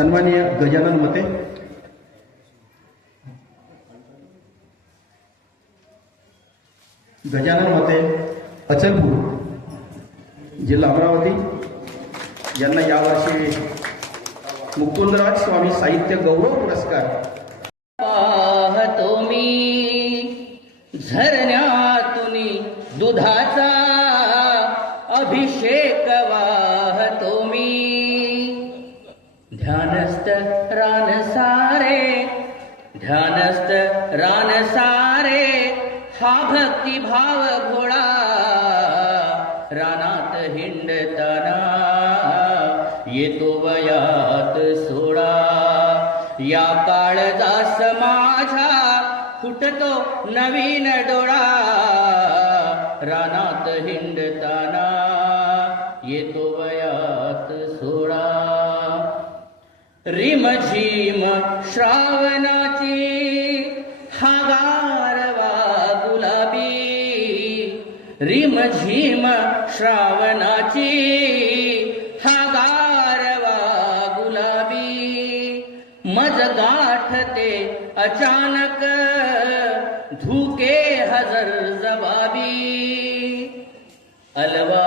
सन्माननीय गजानन मते, अचलपूर जिल्हा अमरावती यांना यावर्षी मुकुंदराज स्वामी साहित्य गौरव पुरस्कार. पाहतो मी झरण्यातून दुधाचा अभिषेक वाहतो मी. ध्यानस्थ रान सारे हा भक्ती भाव घोडा. रानात हिंडताना येतो वयात सोळा. या काळजास माझा फुटतो नवीन डोळा. रानात हिंडताना येतो वयात सोळा. रिमझिम श्रावणाची हा गारवा गुलाबी. रिमझिम श्रावणाची हा गारवा गुलाबी. मज गाठते अचानक धुके हजर जबाबी. अलवा